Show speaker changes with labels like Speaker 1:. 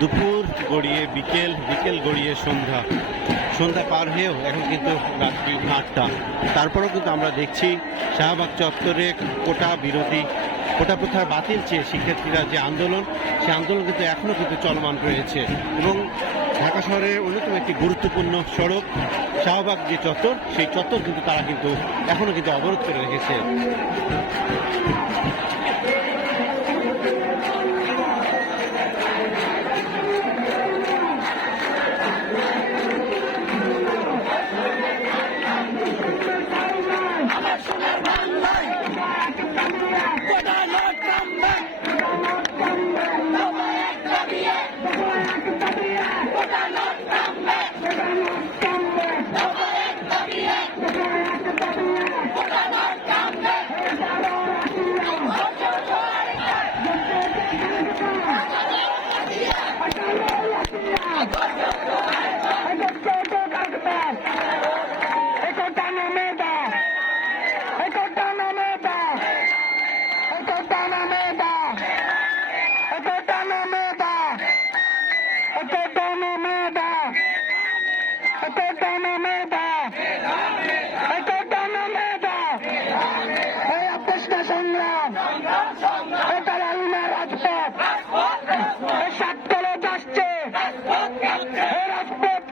Speaker 1: দুপুর গড়িয়ে বিকেল বিকেল গড়িয়ে সন্ধ্যা। সন্ধ্যা পার হয়েও এখন কিন্তু রাত্রি আটটা। তারপরেও কিন্তু আমরা দেখছি শাহবাগ চত্বরে কোটা বিরোধী, কোটা প্রথার বাতিল চেয়ে শিক্ষার্থীরা যে আন্দোলন সেই আন্দোলন কিন্তু এখনও কিন্তু চলমান রয়েছে এবং ঢাকা শহরের অন্যতম একটি গুরুত্বপূর্ণ সড়ক, শাহবাগ যে চত্বর, সেই চত্বর কিন্তু তারা কিন্তু এখনও কিন্তু অবরোধ করে রেখেছে।
Speaker 2: la la রাস্তা সংগ্রাম। তারা রাউনা রাজপথ। সাত তলে আসছে রাজপথ